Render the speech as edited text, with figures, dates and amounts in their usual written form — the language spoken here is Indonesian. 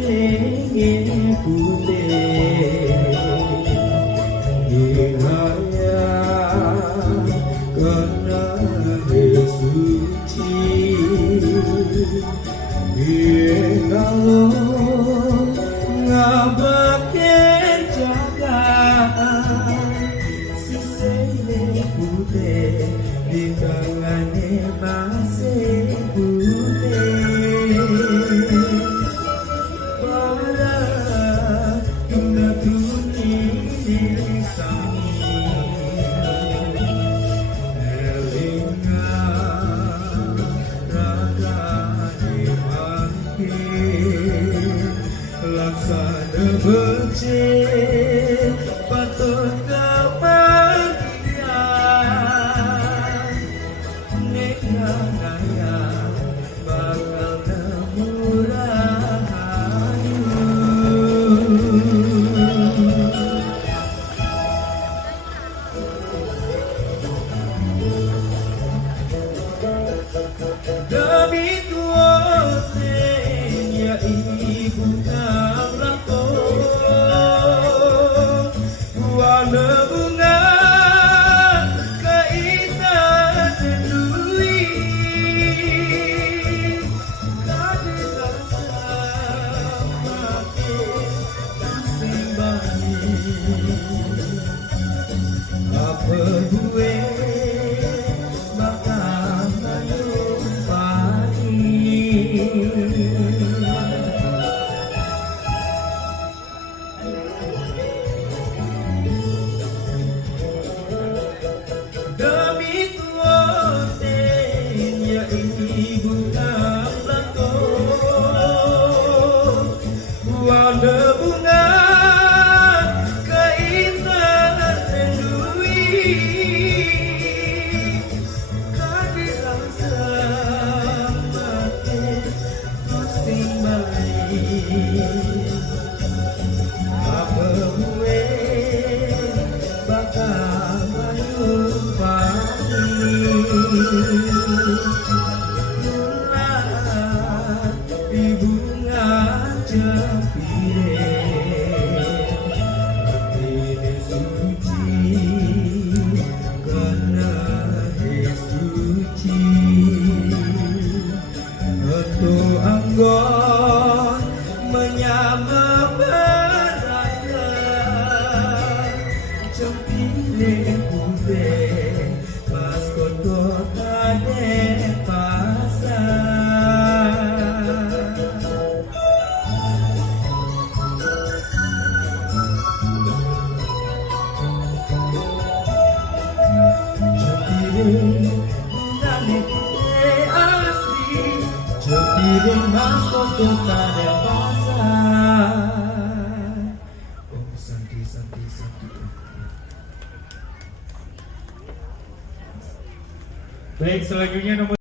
Jempiring putih hanya karena suci kalau ngabakin jagaan sisene putih di tengahnya masih putih pada kena tuni diri sami elingan raga dimangkin laksana becik patut kebahagiaan nekanya bakal nemu rahayu demi tuoten ya ibu ngamlako buana bunga keindahan dendui kadilah semakin sembahni apa gue bakal menyumpani demi tuoten ya ibu ngamlako buana bunga keindahan dendui kadilah semakin pusing baik apa gue bakal menyumpani bulan di bunga jempiring ini suci karena suci untuk anggon menyama berada jempiring putih maskot kota Denpes jempiring bungane putih asli jempiring maskot kota Denpes. Oh santi. Baik, selanjutnya nomor